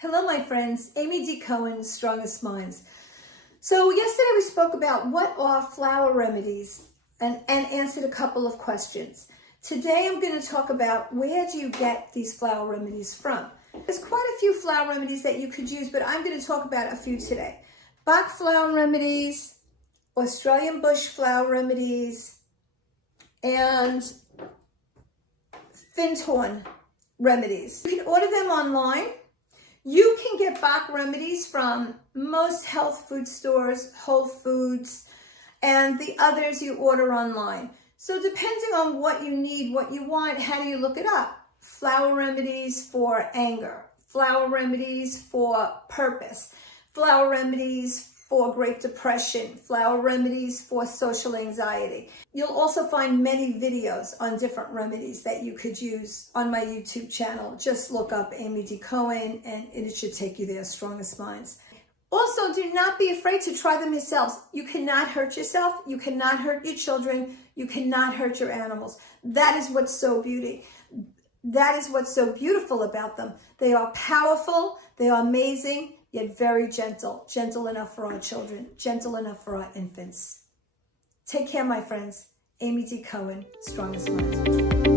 Hello, my friends. Amy D. Cohen, Strongest Minds. So yesterday we spoke about what are flower remedies and answered a couple of questions. Today I'm going to talk about where do you get these flower remedies from. There's quite a few flower remedies that you could use, but I'm going to talk about a few today. Bach flower remedies, Australian bush flower remedies, and Finthorn remedies. You can order them online. You can get Bach remedies from most health food stores, Whole Foods, and the others you order online. So depending on what you need, what you want, how do you look it up? Flower remedies for anger, flower remedies for purpose, flower remedies for Great Depression, flower remedies for social anxiety. You'll also find many videos on different remedies that you could use on my YouTube channel. Just look up Amy D. Cohen and it should take you there, Strongest Minds. Also, do not be afraid to try them yourselves. You cannot hurt yourself. You cannot hurt your children. You cannot hurt your animals. That is what's so That is what's so beautiful about them. They are powerful. They are amazing, yet very gentle. Gentle enough for our children. Gentle enough for our infants. Take care, my friends. Amy D. Cohen, Strongest Minds.